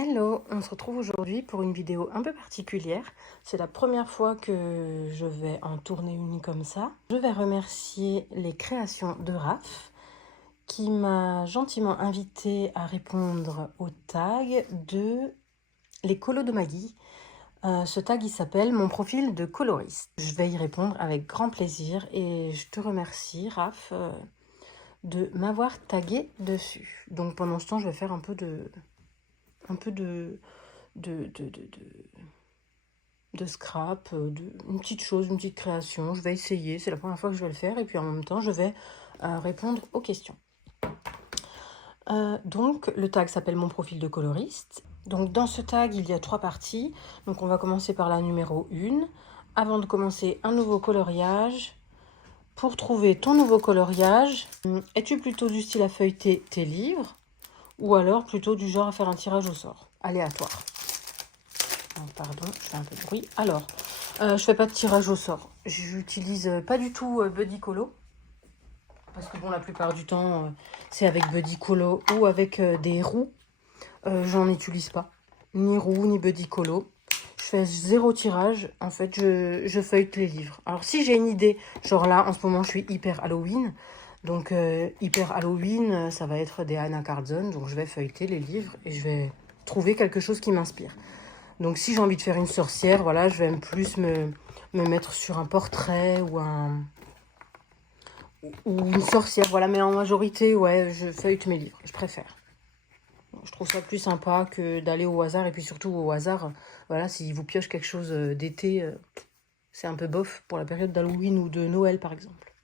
Hello, on se retrouve aujourd'hui pour une vidéo un peu particulière. C'est la première fois que je vais en tourner une comme ça. Je vais remercier les créations de Raph qui m'a gentiment invité à répondre au tag de les colos de Maggie. Ce tag il s'appelle mon profil de coloriste. Je vais y répondre avec grand plaisir et je te remercie Raph de m'avoir tagué dessus. Donc pendant ce temps je vais faire un peu de scrap, une petite chose, une petite création. Je vais essayer, c'est la première fois que je vais le faire. Et puis en même temps, je vais répondre aux questions. Donc, le tag s'appelle mon profil de coloriste. Donc, dans ce tag, il y a 3 parties. Donc, on va commencer par la numéro 1. Avant de commencer un nouveau coloriage, pour trouver ton nouveau coloriage, es-tu plutôt du style à feuilleter tes livres ou alors plutôt du genre à faire un tirage au sort aléatoire? Pardon, je fais un peu de bruit. Alors, je fais pas de tirage au sort. J'utilise pas du tout Buddy Colo. Parce que bon, la plupart du temps, c'est avec Buddy Colo ou avec des roues. J'en utilise pas. Ni roue, ni Buddy Colo. Je fais 0 tirage. En fait, je feuillete les livres. Alors, si j'ai une idée, genre là, en ce moment, je suis hyper Halloween. Donc, hyper Halloween, ça va être des Anna Cardzon. Donc, je vais feuilleter les livres et je vais trouver quelque chose qui m'inspire. Donc si j'ai envie de faire une sorcière, voilà, je vais plus me mettre sur un portrait ou une sorcière, voilà. Mais en majorité, ouais, je feuillete mes livres, je préfère. Je trouve ça plus sympa que d'aller au hasard. Et puis surtout au hasard, voilà, si vous pioche quelque chose d'été, c'est un peu bof pour la période d'Halloween ou de Noël, par exemple.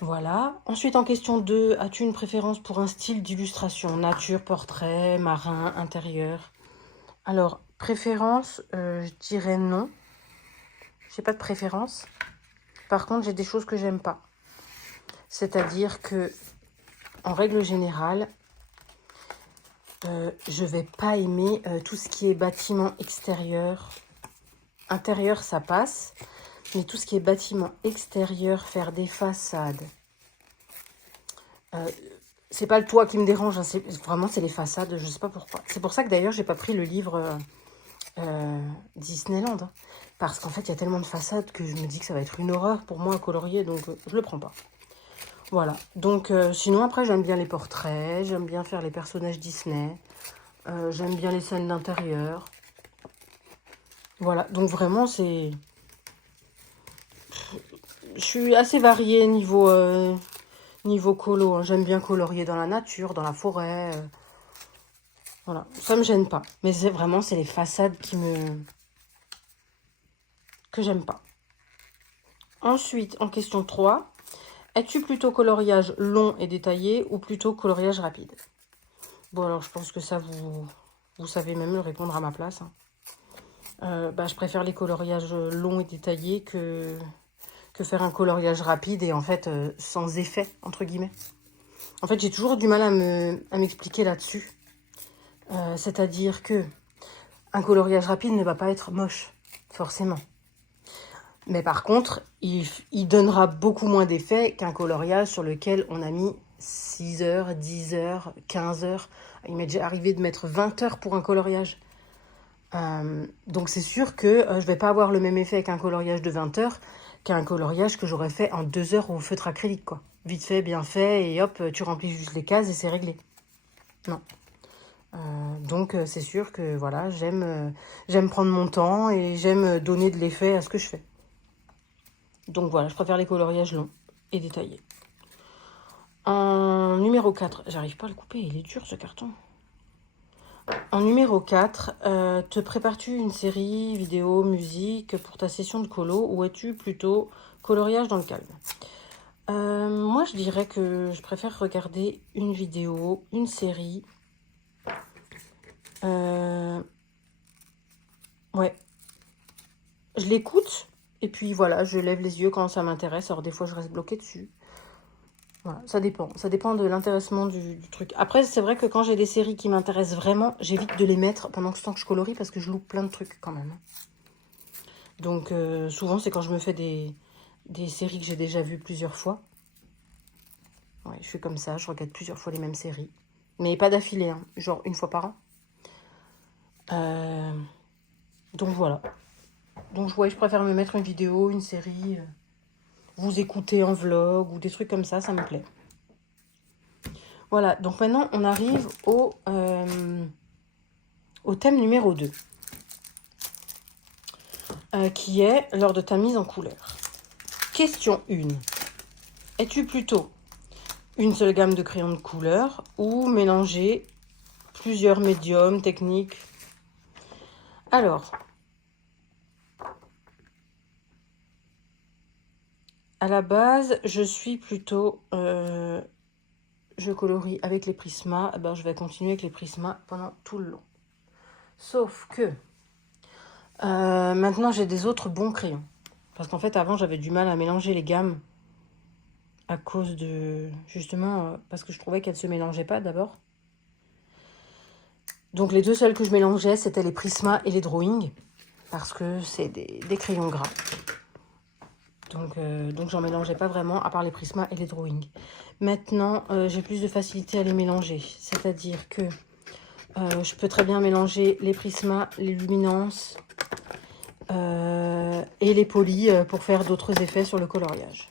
Voilà. Ensuite, en question 2, as-tu une préférence pour un style d'illustration? Nature, portrait, marin, intérieur? Alors, préférence, je dirais non. J'ai pas de préférence. Par contre, j'ai des choses que j'aime pas. C'est-à-dire que, en règle générale, je vais pas aimer tout ce qui est bâtiment extérieur. Intérieur, ça passe. Mais tout ce qui est bâtiment extérieur, faire des façades. C'est pas le toit qui me dérange, hein, c'est les façades, je sais pas pourquoi. C'est pour ça que d'ailleurs, j'ai pas pris le livre Disneyland. Hein, parce qu'en fait, il y a tellement de façades que je me dis que ça va être une horreur pour moi à colorier, donc je le prends pas. Voilà, donc sinon après j'aime bien les portraits, j'aime bien faire les personnages Disney, j'aime bien les scènes d'intérieur. Voilà, donc vraiment c'est... Je suis assez variée niveau colo, hein. J'aime bien colorier dans la nature, dans la forêt. Voilà, ça me gêne pas. Mais c'est vraiment, c'est les façades que j'aime pas. Ensuite, en question 3, es-tu plutôt coloriage long et détaillé ou plutôt coloriage rapide? Bon, alors je pense que ça, vous savez même le répondre à ma place. Hein. Je préfère les coloriages longs et détaillés que faire un coloriage rapide et en fait sans effet, entre guillemets. En fait, j'ai toujours du mal à m'expliquer là-dessus. C'est-à-dire que un coloriage rapide ne va pas être moche, forcément. Mais par contre, il donnera beaucoup moins d'effet qu'un coloriage sur lequel on a mis 6 heures, 10 heures, 15 heures. Il m'est déjà arrivé de mettre 20 heures pour un coloriage. Donc c'est sûr que je vais pas avoir le même effet qu'un coloriage de 20 heures qu'un coloriage que j'aurais fait en 2 heures au feutre acrylique, quoi. Vite fait, bien fait, et hop, tu remplis juste les cases et c'est réglé. Non. Donc c'est sûr que voilà, j'aime prendre mon temps et j'aime donner de l'effet à ce que je fais. Donc voilà, je préfère les coloriages longs et détaillés. En numéro 4, j'arrive pas à le couper, il est dur ce carton. En numéro 4, te prépares-tu une série, vidéo, musique pour ta session de colo ou es-tu plutôt coloriage dans le calme? Moi, je dirais que je préfère regarder une vidéo, une série. Ouais. Je l'écoute et puis voilà, je lève les yeux quand ça m'intéresse. Alors des fois, je reste bloquée dessus. Voilà, ça dépend. Ça dépend de l'intéressement du truc. Après, c'est vrai que quand j'ai des séries qui m'intéressent vraiment, j'évite de les mettre pendant ce temps que je colorie parce que je loupe plein de trucs quand même. Donc souvent, c'est quand je me fais des séries que j'ai déjà vues plusieurs fois. Ouais, je fais comme ça, je regarde plusieurs fois les mêmes séries. Mais pas d'affilée, hein, genre une fois par an. Donc voilà. Donc ouais, je préfère me mettre une vidéo, une série, vous écouter en vlog ou des trucs comme ça me plaît. Voilà, donc maintenant on arrive au thème numéro 2. Qui est lors de ta mise en couleur. Question 1. Es-tu plutôt une seule gamme de crayons de couleur ou mélanger plusieurs médiums, techniques? Alors, à la base, je suis plutôt... je colorie avec les Prisma. Eh ben, je vais continuer avec les Prisma pendant tout le long. Sauf que maintenant, j'ai des autres bons crayons. Parce qu'en fait, avant, j'avais du mal à mélanger les gammes à cause de... Justement, parce que je trouvais qu'elles ne se mélangeaient pas d'abord. Donc, les deux seuls que je mélangeais, c'était les Prisma et les Drawing. Parce que c'est des crayons gras. Donc j'en mélangeais pas vraiment, à part les Prisma et les Drawing. Maintenant, j'ai plus de facilité à les mélanger. C'est-à-dire que je peux très bien mélanger les Prisma, les Luminance et les polis pour faire d'autres effets sur le coloriage.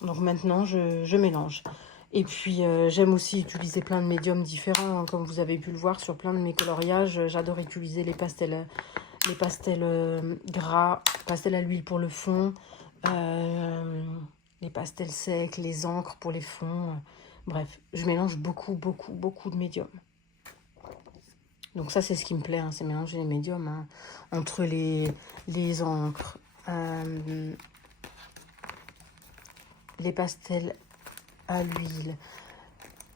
Donc maintenant, je mélange. Et puis, j'aime aussi utiliser plein de médiums différents. Hein, comme vous avez pu le voir sur plein de mes coloriages. J'adore utiliser les pastels gras, pastels à l'huile pour le fond, les pastels secs, les encres pour les fonds. Bref, je mélange beaucoup de médiums. Donc ça, c'est ce qui me plaît, hein, c'est mélanger les médiums, hein, entre les encres, les pastels à l'huile,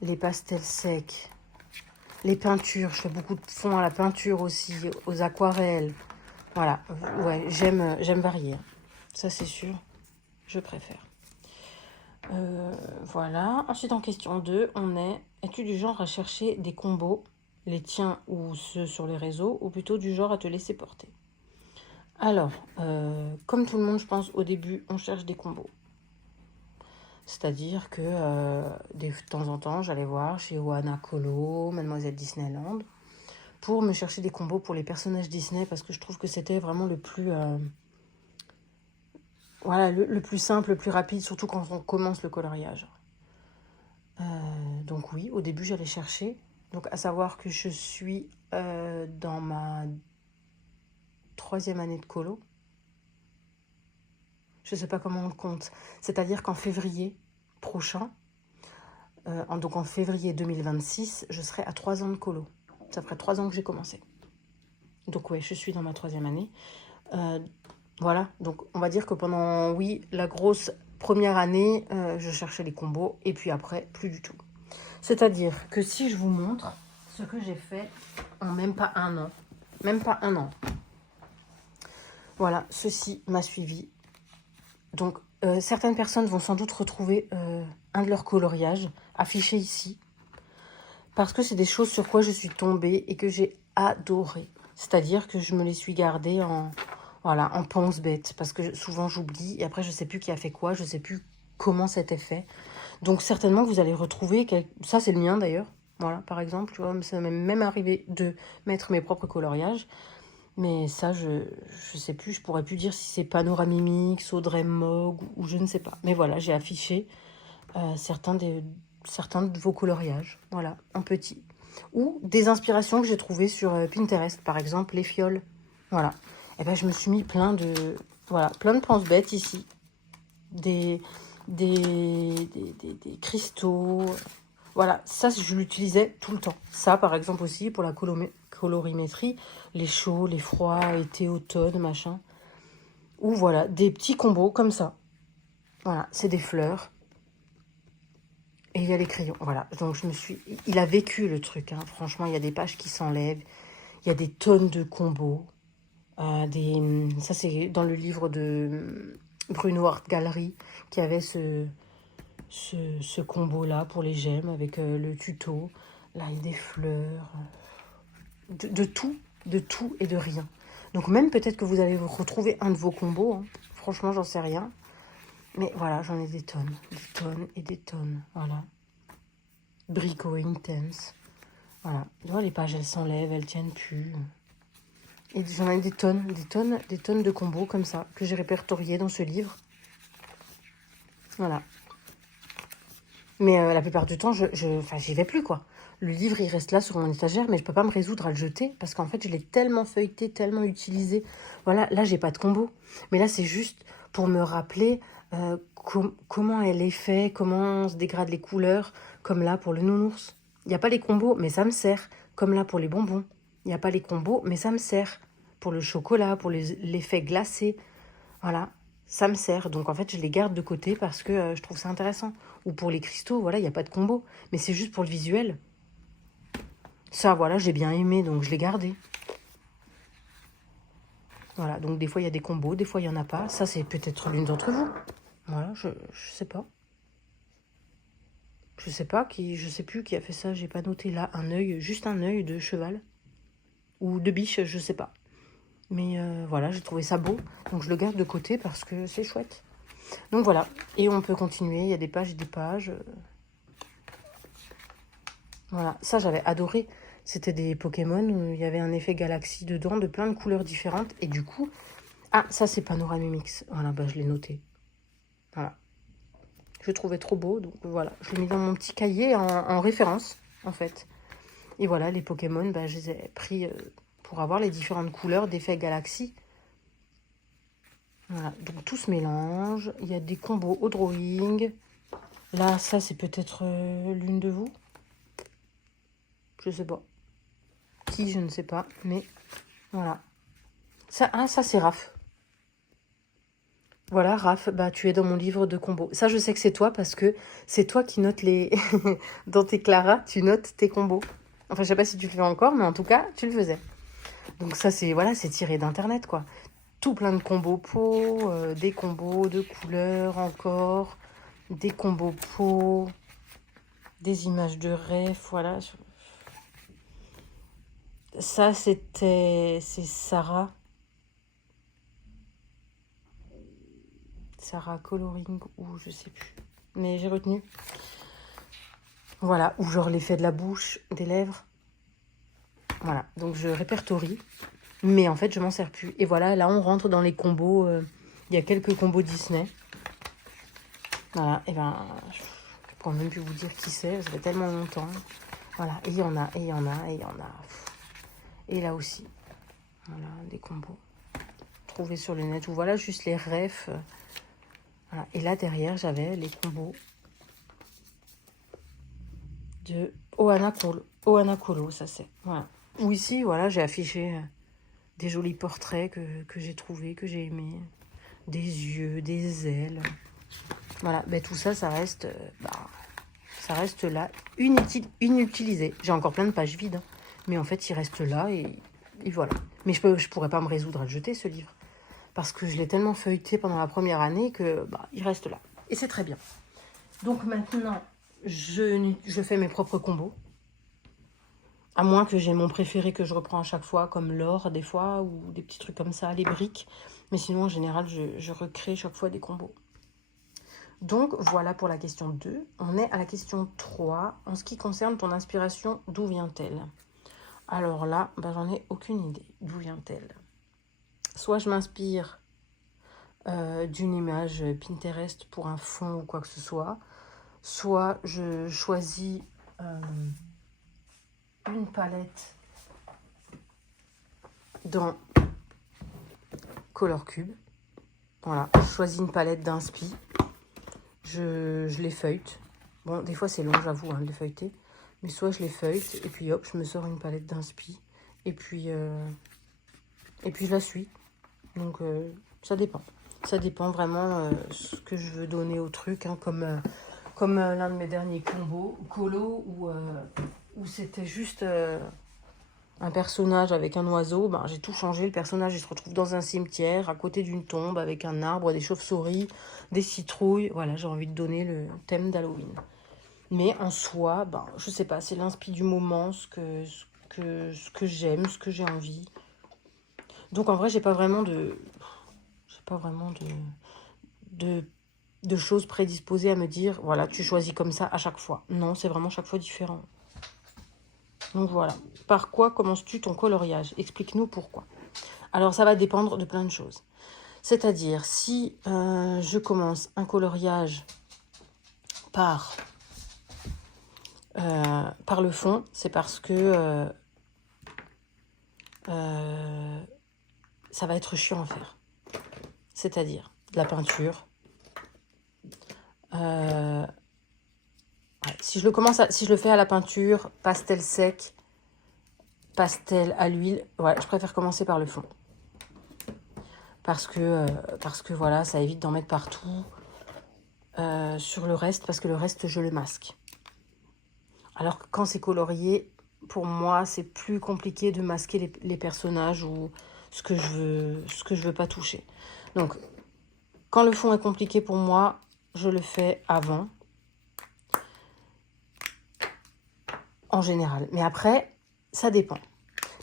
les pastels secs, les peintures. Je fais beaucoup de fonds à la peinture aussi, aux aquarelles. Voilà, ouais, j'aime varier. Ça, c'est sûr, je préfère. Voilà. Ensuite, en question 2, on est... Es-tu du genre à chercher des combos, les tiens ou ceux sur les réseaux, ou plutôt du genre à te laisser porter? Alors, comme tout le monde, je pense, au début, on cherche des combos. C'est-à-dire que de temps en temps, j'allais voir chez Oana Colo, Mademoiselle Disneyland, pour me chercher des combos pour les personnages Disney, parce que je trouve que c'était vraiment le plus... voilà, le plus simple, le plus rapide, surtout quand on commence le coloriage. Donc oui, au début, j'allais chercher. Donc à savoir que je suis dans ma 3e année de colo. Je ne sais pas comment on le compte. C'est-à-dire qu'en février prochain, donc en février 2026, je serai à 3 ans de colo. Ça ferait 3 ans que j'ai commencé. Donc ouais, je suis dans ma 3e année. Voilà, donc on va dire que pendant, oui, la grosse première année, je cherchais les combos. Et puis après, plus du tout. C'est-à-dire que si je vous montre ce que j'ai fait en même pas un an. Même pas un an. Voilà, ceci m'a suivi. Donc, certaines personnes vont sans doute retrouver un de leurs coloriages affiché ici. Parce que c'est des choses sur quoi je suis tombée et que j'ai adoré. C'est-à-dire que je me les suis gardées en pense-bête. Parce que souvent j'oublie et après je ne sais plus qui a fait quoi. Je ne sais plus comment c'était fait. Donc certainement que vous allez retrouver... Ça c'est le mien d'ailleurs. Voilà, par exemple, tu vois, ça m'est même arrivé de mettre mes propres coloriages. Mais ça, je sais plus, je pourrais plus dire si c'est Panoramimix, Audrey Mogue ou je ne sais pas. Mais voilà, j'ai affiché certains de vos coloriages, voilà, en petit. Ou des inspirations que j'ai trouvées sur Pinterest, par exemple, les fioles. Voilà. Et ben je me suis mis plein de pense-bêtes ici. Des cristaux. Voilà, ça, je l'utilisais tout le temps. Ça, par exemple, aussi, pour la colorimétrie, les chauds, les froids, été, automne, machin. Ou voilà, des petits combos comme ça. Voilà, c'est des fleurs. Et il y a les crayons, voilà. Donc, il a vécu, le truc, hein. Franchement, il y a des pages qui s'enlèvent. Il y a des tonnes de combos. Ça, c'est dans le livre de Bruno Art Gallery, qui avait ce combo-là pour les gemmes, avec le tuto. Là, il y a des fleurs. De tout et de rien. Donc même peut-être que vous allez retrouver un de vos combos. Hein. Franchement, j'en sais rien. Mais voilà, j'en ai des tonnes et des tonnes. Voilà. Bricot Intense. Voilà. Tu vois, les pages, elles s'enlèvent, elles tiennent plus. Et j'en ai des tonnes de combos comme ça, que j'ai répertoriés dans ce livre. Voilà. Mais la plupart du temps, enfin, j'y vais plus, quoi. Le livre, il reste là sur mon étagère, mais je peux pas me résoudre à le jeter, parce qu'en fait, je l'ai tellement feuilleté, tellement utilisé. Voilà, là, j'ai pas de combo. Mais là, c'est juste pour me rappeler comment elle est faite, comment se dégradent les couleurs, comme là pour le nounours. Il n'y a pas les combos, mais ça me sert. Comme là pour les bonbons. Il n'y a pas les combos, mais ça me sert. Pour le chocolat, pour l'effet glacé. Voilà, ça me sert. Donc en fait, je les garde de côté parce que je trouve ça intéressant. Ou pour les cristaux, voilà, il n'y a pas de combo. Mais c'est juste pour le visuel. Ça, voilà, j'ai bien aimé, donc je l'ai gardé. Voilà, donc des fois, il y a des combos, des fois, il n'y en a pas. Ça, c'est peut-être l'une d'entre vous. Voilà, je sais pas. Je sais pas, je sais plus qui a fait ça. J'ai pas noté là un œil, juste un œil de cheval. Ou de biche, je sais pas. Mais voilà, j'ai trouvé ça beau. Donc je le garde de côté parce que c'est chouette. Donc voilà, et on peut continuer, il y a des pages et des pages. Voilà, ça j'avais adoré. C'était des Pokémon où il y avait un effet galaxie dedans, de plein de couleurs différentes. Et du coup, ah, ça c'est Panoramimix. Voilà, bah je l'ai noté. Voilà. Je le trouvais trop beau, donc voilà. Je l'ai mis dans mon petit cahier en référence, en fait. Et voilà, les Pokémon, bah, je les ai pris pour avoir les différentes couleurs d'effet galaxie. Voilà, donc tout se mélange. Il y a des combos au drawing. Là, ça, c'est peut-être l'une de vous. Je sais pas. Qui, je ne sais pas. Mais voilà. Ça, ah, ça c'est Raph. Voilà, Raph, bah, tu es dans mon livre de combos. Ça, je sais que c'est toi parce que c'est toi qui notes les... dans tes Clara, tu notes tes combos. Enfin, je sais pas si tu le fais encore, mais en tout cas, tu le faisais. Donc ça, c'est voilà, c'est tiré d'Internet, quoi. Tout plein de combos peau, des combos de couleurs encore, des combos peau, des images de rêve, voilà. Ça, c'est Sarah. Sarah Coloring ou je sais plus. Mais j'ai retenu. Voilà, ou genre l'effet de la bouche, des lèvres. Voilà, donc je répertorie. Mais en fait, je m'en sers plus. Et voilà, là, on rentre dans les combos. Il y a quelques combos Disney. Voilà, et ben, je pourrais même plus vous dire qui c'est. Ça fait tellement longtemps. Voilà, et il y en a, et il y en a, et il y en a. Et là aussi. Voilà, des combos. Trouvés sur le net. Ou voilà, juste les refs. Voilà. Et là, derrière, j'avais les combos de Ohana Kolo, ça c'est. Voilà. Ou ici, voilà, j'ai affiché des jolis portraits que j'ai trouvés, que j'ai aimés. Des yeux, des ailes. Voilà, ben, tout ça, ça reste là, inutilisé. J'ai encore plein de pages vides, hein, mais en fait, il reste là et voilà. Mais je pourrais pas me résoudre à le jeter, ce livre. Parce que je l'ai tellement feuilleté pendant la première année que il reste là. Et c'est très bien. Donc maintenant, je fais mes propres combos. À moins que j'ai mon préféré que je reprends à chaque fois, comme l'or des fois, ou des petits trucs comme ça, les briques. Mais sinon, en général, je recrée chaque fois des combos. Donc, voilà pour la question 2. On est à la question 3. En ce qui concerne ton inspiration, d'où vient-elle? Alors là, j'en ai aucune idée. D'où vient-elle? Soit je m'inspire d'une image Pinterest pour un fond ou quoi que ce soit. Soit je choisis une palette dans Color Cube. Voilà, je choisis une palette d'inspi. Je les feuillete. Bon, des fois c'est long, j'avoue, hein, de les feuilleter. Mais soit je les feuillete et puis hop, je me sors une palette d'inspi. Et puis je la suis. Donc ça dépend. Ça dépend vraiment ce que je veux donner au truc. Hein, comme l'un de mes derniers colos où c'était juste un personnage avec un oiseau. J'ai tout changé. Le personnage il se retrouve dans un cimetière à côté d'une tombe avec un arbre, des chauves-souris, des citrouilles. Voilà, j'ai envie de donner le thème d'Halloween. Mais en soi, je sais pas, c'est l'inspi du moment, ce que j'aime, ce que j'ai envie. Donc en vrai, j'ai pas vraiment de choses prédisposées à me dire, voilà, tu choisis comme ça à chaque fois. Non, c'est vraiment chaque fois différent. Donc voilà. Par quoi commences-tu ton coloriage? Explique-nous pourquoi. Alors ça va dépendre de plein de choses. C'est-à-dire, si je commence un coloriage par le fond, c'est parce que ça va être chiant à faire. C'est-à-dire de la peinture. Si je le fais à la peinture, pastel sec, pastel à l'huile, ouais, je préfère commencer par le fond. Parce que voilà, ça évite d'en mettre partout sur le reste, parce que le reste, je le masque. Alors que quand c'est colorié, pour moi, c'est plus compliqué de masquer les personnages ou ce que je veux pas toucher. Donc, quand le fond est compliqué pour moi, je le fais avant, en général. Mais après, ça dépend.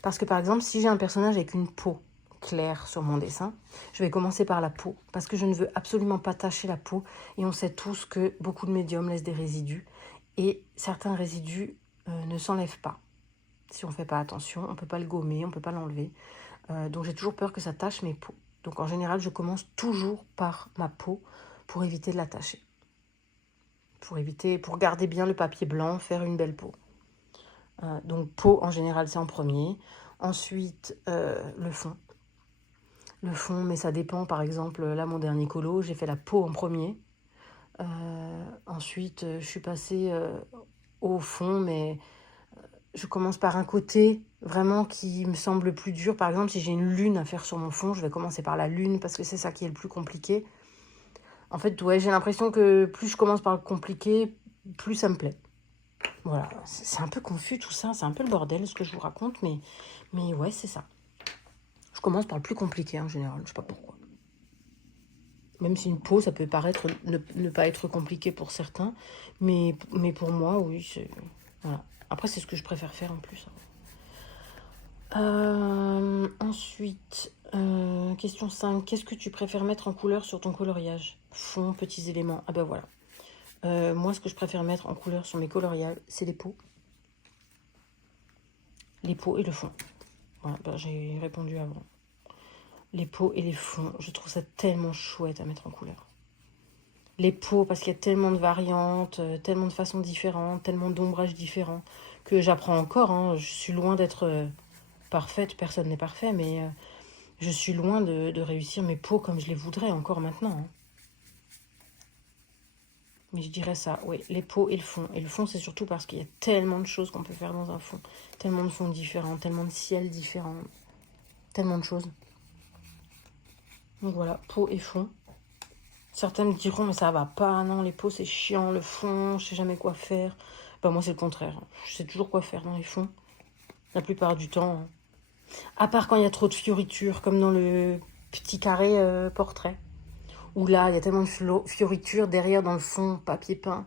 Parce que par exemple, si j'ai un personnage avec une peau claire sur mon dessin, je vais commencer par la peau. Parce que je ne veux absolument pas tacher la peau. Et on sait tous que beaucoup de médiums laissent des résidus. Et certains résidus ne s'enlèvent pas. Si on ne fait pas attention, on ne peut pas le gommer, on ne peut pas l'enlever. Donc j'ai toujours peur que ça tache mes peaux. Donc en général, je commence toujours par ma peau pour éviter de la tacher. Pour garder bien le papier blanc, faire une belle peau. Donc peau en général c'est en premier. Ensuite le fond. Le fond, mais ça dépend. Par exemple, là mon dernier colo, j'ai fait la peau en premier. Ensuite je suis passée au fond, mais je commence par un côté vraiment qui me semble plus dur. Par exemple, si j'ai une lune à faire sur mon fond, je vais commencer par la lune parce que c'est ça qui est le plus compliqué. En fait, ouais, j'ai l'impression que plus je commence par le compliqué, plus ça me plaît. Voilà, c'est un peu confus tout ça, c'est un peu le bordel ce que je vous raconte, mais ouais, c'est ça. Je commence par le plus compliqué en général, je sais pas pourquoi. Même si une peau, ça peut paraître ne pas être compliqué pour certains, mais pour moi, oui, c'est... Voilà. Après, c'est ce que je préfère faire en plus. Ensuite, question 5. Qu'est-ce que tu préfères mettre en couleur sur ton coloriage? Fond, petits éléments. Ah ben voilà. Moi, ce que je préfère mettre en couleur sur mes coloriages, c'est les peaux. Les peaux et le fond. Voilà, ben, j'ai répondu avant. Les peaux et les fonds, je trouve ça tellement chouette à mettre en couleur. Les peaux, parce qu'il y a tellement de variantes, tellement de façons différentes, tellement d'ombrages différents, que j'apprends encore. Hein. Je suis loin d'être parfaite, personne n'est parfait, mais je suis loin de réussir mes peaux comme je les voudrais encore maintenant. Hein. Mais je dirais ça, oui, les peaux et le fond. Et le fond, c'est surtout parce qu'il y a tellement de choses qu'on peut faire dans un fond. Tellement de fonds différents, tellement de ciels différents, tellement de choses. Donc voilà, peau et fond. Certains me diront, mais ça va pas, non, les peaux c'est chiant, le fond, je sais jamais quoi faire. Ben moi c'est le contraire, je sais toujours quoi faire dans les fonds, la plupart du temps. À part quand il y a trop de fioritures, comme dans le petit carré portrait. Où là, il y a tellement de fioritures derrière dans le fond, papier peint,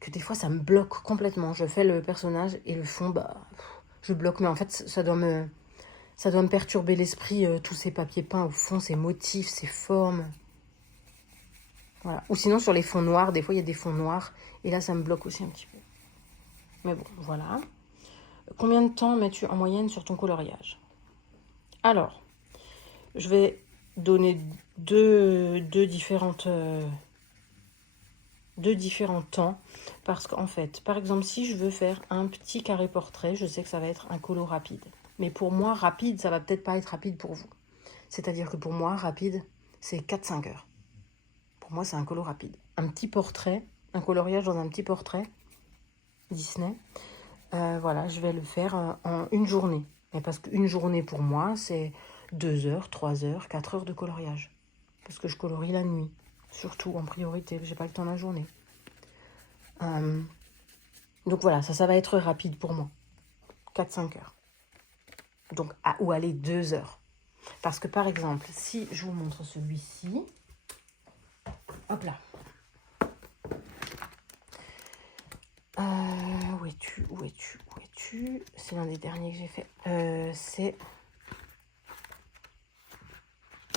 que des fois ça me bloque complètement. Je fais le personnage et le fond, bah, je bloque. Mais en fait, ça doit me perturber l'esprit, tous ces papiers peints au fond, ces motifs, ces formes. Voilà. Ou sinon, sur les fonds noirs, des fois, il y a des fonds noirs. Et là, ça me bloque aussi un petit peu. Mais bon, voilà. Combien de temps mets-tu en moyenne sur ton coloriage? Alors, je vais donner deux différents temps. Parce qu'en fait, par exemple, si je veux faire un petit carré portrait, je sais que ça va être un colo rapide. Mais pour moi, rapide, ça va peut-être pas être rapide pour vous. C'est-à-dire que pour moi, rapide, c'est 4-5 heures. Pour moi, c'est un colo rapide. Un petit portrait, un coloriage dans un petit portrait Disney, voilà, je vais le faire en une journée. Mais parce qu'une journée pour moi, c'est 2 heures, 3 heures, 4 heures de coloriage. Parce que je colorie la nuit, surtout en priorité, j'ai pas le temps la journée. Donc voilà, ça va être rapide pour moi. 4-5 heures. Donc, ou aller 2 heures. Parce que par exemple, si je vous montre celui-ci, hop là. Où es-tu? C'est l'un des derniers que j'ai fait. C'est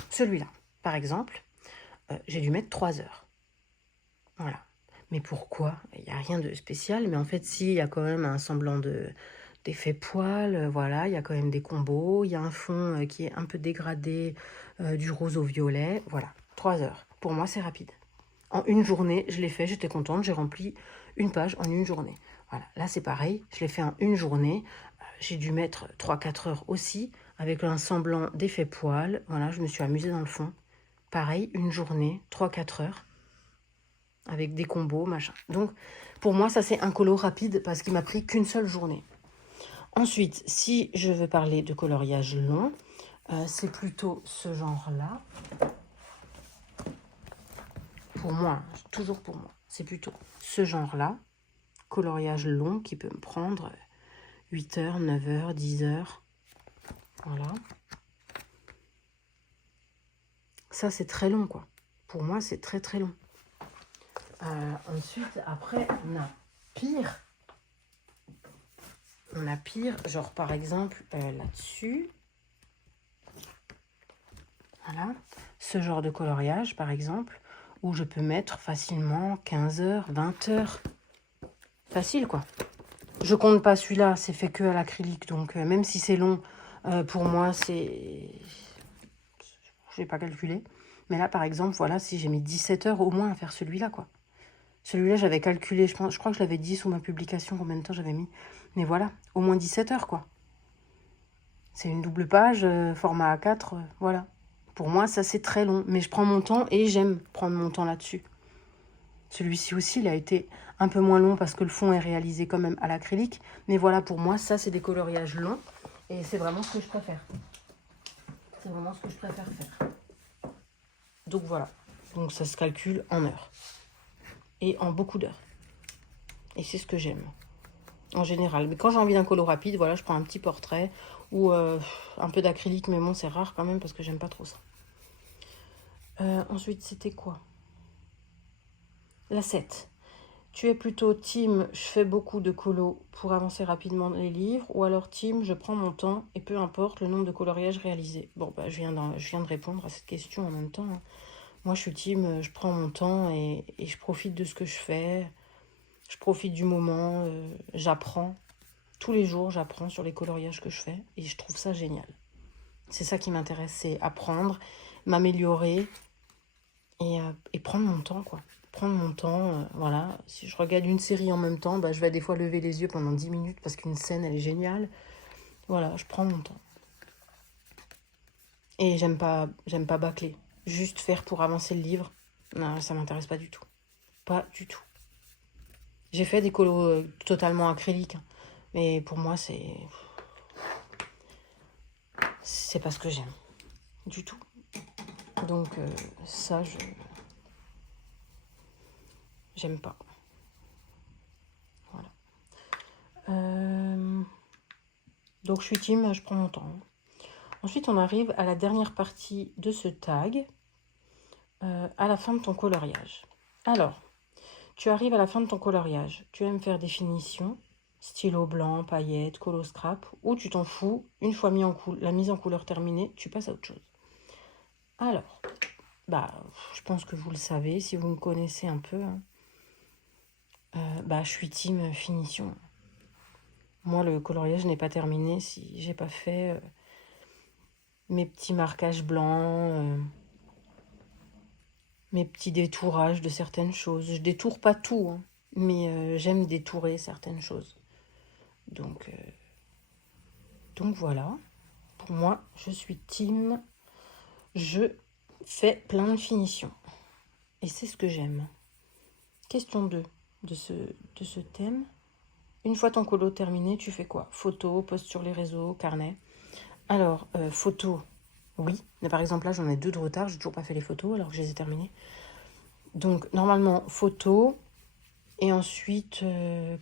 celui-là. Par exemple, j'ai dû mettre 3 heures. Voilà. Mais pourquoi? Il n'y a rien de spécial, mais en fait, si, il y a quand même un semblant de d'effet poil, voilà, il y a quand même des combos. Il y a un fond qui est un peu dégradé, du rose au violet. Voilà, 3 heures. Pour moi, c'est rapide. En une journée, je l'ai fait, j'étais contente, j'ai rempli une page en une journée. Voilà, là c'est pareil, je l'ai fait en une journée. J'ai dû mettre 3-4 heures aussi, avec un semblant d'effet poil. Voilà, je me suis amusée dans le fond. Pareil, une journée, 3-4 heures, avec des combos, machin. Donc, pour moi, ça c'est un colo rapide, parce qu'il m'a pris qu'une seule journée. Ensuite, si je veux parler de coloriage long, c'est plutôt ce genre-là. Pour moi, toujours pour moi, c'est plutôt ce genre-là, coloriage long qui peut me prendre 8 heures, 9 heures, 10 heures. Voilà. Ça, c'est très long, quoi. Pour moi, c'est très, très long. Ensuite, après, on a pire. On a pire, genre par exemple, là-dessus. Voilà. Ce genre de coloriage, par exemple, où je peux mettre facilement 15 heures, 20 heures. Facile, quoi. Je compte pas celui-là, c'est fait que à l'acrylique. Donc, même si c'est long, pour moi, c'est... Je n'ai pas calculé. Mais là, par exemple, voilà, si j'ai mis 17 heures au moins à faire celui-là, quoi. Celui-là, j'avais calculé, je crois que je l'avais dit sous ma publication, combien de temps j'avais mis. Mais voilà, au moins 17 heures, quoi. C'est une double page, format A4, voilà. Pour moi, ça, c'est très long. Mais je prends mon temps et j'aime prendre mon temps là-dessus. Celui-ci aussi, il a été un peu moins long parce que le fond est réalisé quand même à l'acrylique. Mais voilà, pour moi, ça, c'est des coloriages longs. Et c'est vraiment ce que je préfère. C'est vraiment ce que je préfère faire. Donc voilà. Donc ça se calcule en heures. Et en beaucoup d'heures. Et c'est ce que j'aime. En général. Mais quand j'ai envie d'un colo rapide, voilà, je prends un petit portrait ou un peu d'acrylique. Mais bon, c'est rare quand même parce que j'aime pas trop ça. Ensuite, c'était quoi? La 7. Tu es plutôt team, je fais beaucoup de colos pour avancer rapidement dans les livres, ou alors team, je prends mon temps et peu importe le nombre de coloriages réalisés. Bon, bah, je viens de répondre à cette question en même temps. Hein. Moi, je suis team, je prends mon temps et je profite de ce que je fais. Je profite du moment, j'apprends. Tous les jours, j'apprends sur les coloriages que je fais et je trouve ça génial. C'est ça qui m'intéresse, c'est apprendre, m'améliorer et prendre mon temps, quoi. Prendre mon temps, voilà. Si je regarde une série en même temps, bah, je vais des fois lever les yeux pendant 10 minutes parce qu'une scène, elle est géniale. Voilà, je prends mon temps. Et j'aime pas bâcler. Juste faire pour avancer le livre, non, ça m'intéresse pas du tout. Pas du tout. J'ai fait des colos totalement acryliques, hein, mais pour moi, c'est pas ce que j'aime. Du tout. Donc, ça, j'aime pas. Voilà. Donc, je suis team, je prends mon temps. Ensuite, on arrive à la dernière partie de ce tag, à la fin de ton coloriage. Alors, tu arrives à la fin de ton coloriage. Tu aimes faire des finitions, stylo blanc, paillettes, colo scrap, ou tu t'en fous, une fois la mise en couleur terminée, tu passes à autre chose. Alors, bah, je pense que vous le savez, si vous me connaissez un peu, hein, bah, je suis team finition. Moi, le coloriage n'est pas terminé si j'ai pas fait mes petits marquages blancs, mes petits détourages de certaines choses. Je détourne pas tout, hein, mais j'aime détourer certaines choses. Donc voilà. Pour moi, je suis team. Je fais plein de finitions. Et c'est ce que j'aime. Question 2 de ce thème. Une fois ton colo terminé, tu fais quoi? Photo, post sur les réseaux, carnet. Alors, photo, oui. Mais par exemple, là, j'en ai 2 de retard. J'ai toujours pas fait les photos alors que je les ai terminées. Donc, normalement, photo. Et ensuite,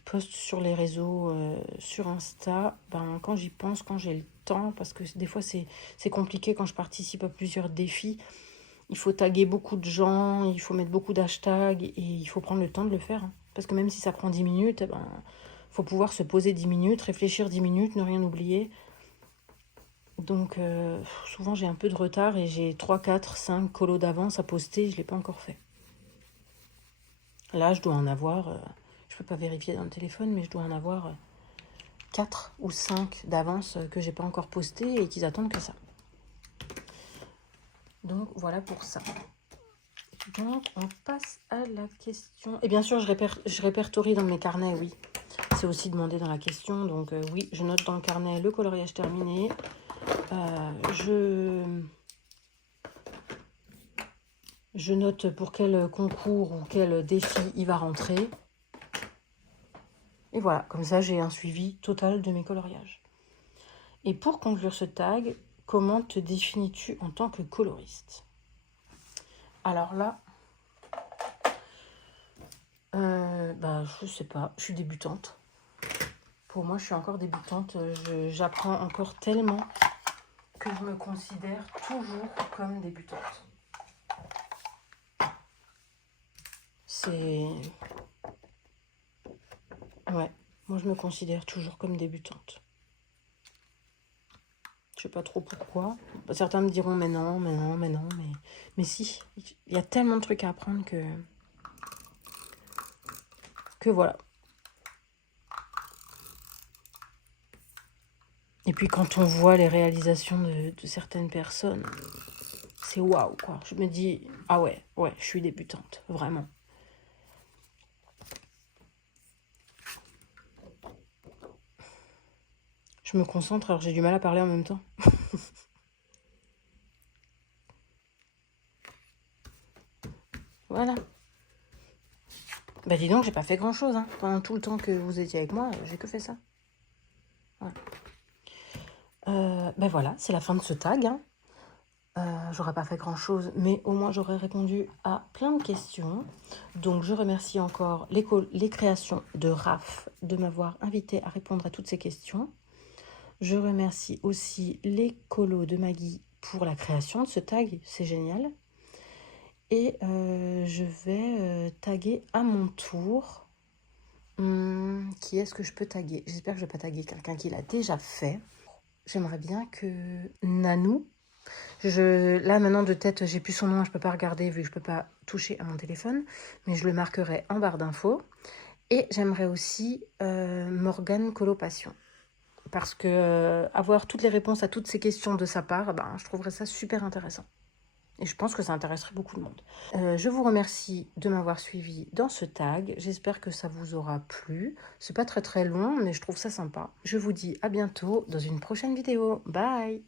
post sur les réseaux, sur Insta. Ben, quand j'y pense, quand j'ai le temps, parce que des fois, c'est compliqué quand je participe à plusieurs défis. Il faut taguer beaucoup de gens, il faut mettre beaucoup d'hashtags et il faut prendre le temps de le faire. Hein. Parce que même si ça prend 10 minutes, il faut pouvoir se poser 10 minutes, réfléchir 10 minutes, ne rien oublier. Donc, souvent, j'ai un peu de retard et j'ai 3, 4, 5 colos d'avance à poster et je ne l'ai pas encore fait. Là, je dois en avoir, je ne peux pas vérifier dans le téléphone, mais je dois en avoir 4 ou 5 d'avance que j'ai pas encore posté et qu'ils attendent que ça. Donc voilà pour ça. Donc on passe à la question. Et bien sûr, je répertorie dans mes carnets, oui. C'est aussi demandé dans la question. Donc oui, je note dans le carnet le coloriage terminé. Je note pour quel concours ou quel défi il va rentrer. Et voilà, comme ça j'ai un suivi total de mes coloriages. Et pour conclure ce tag, comment te définis-tu en tant que coloriste? Alors là, je sais pas, je suis débutante. Pour moi, je suis encore débutante. J'apprends encore tellement que je me considère toujours comme débutante. C'est... Ouais, moi je me considère toujours comme débutante. Je sais pas trop pourquoi. Certains me diront mais non, mais si. Il y a tellement de trucs à apprendre que voilà. Et puis quand on voit les réalisations de certaines personnes, c'est waouh quoi. Je me dis, ah ouais, je suis débutante, vraiment. Je me concentre alors j'ai du mal à parler en même temps. Voilà. Bah dis donc, j'ai pas fait grand chose, hein. Pendant tout le temps que vous étiez avec moi, j'ai que fait ça. Voilà. Ben voilà, c'est la fin de ce tag, hein. J'aurais pas fait grand chose, mais au moins j'aurais répondu à plein de questions. Donc je remercie encore les créations de Raph de m'avoir invité à répondre à toutes ces questions. Je remercie aussi les colos de Maggie pour la création de ce tag, c'est génial. Et je vais taguer à mon tour. Qui est-ce que je peux taguer? J'espère que je ne vais pas taguer quelqu'un qui l'a déjà fait. J'aimerais bien que Nanou... Là, maintenant, de tête, j'ai plus son nom, je ne peux pas regarder vu que je ne peux pas toucher à mon téléphone. Mais je le marquerai en barre d'infos. Et j'aimerais aussi Morgane Colopassion. Parce que avoir toutes les réponses à toutes ces questions de sa part, je trouverais ça super intéressant. Et je pense que ça intéresserait beaucoup de monde. Je vous remercie de m'avoir suivi dans ce tag. J'espère que ça vous aura plu. C'est pas très très long, mais je trouve ça sympa. Je vous dis à bientôt dans une prochaine vidéo. Bye!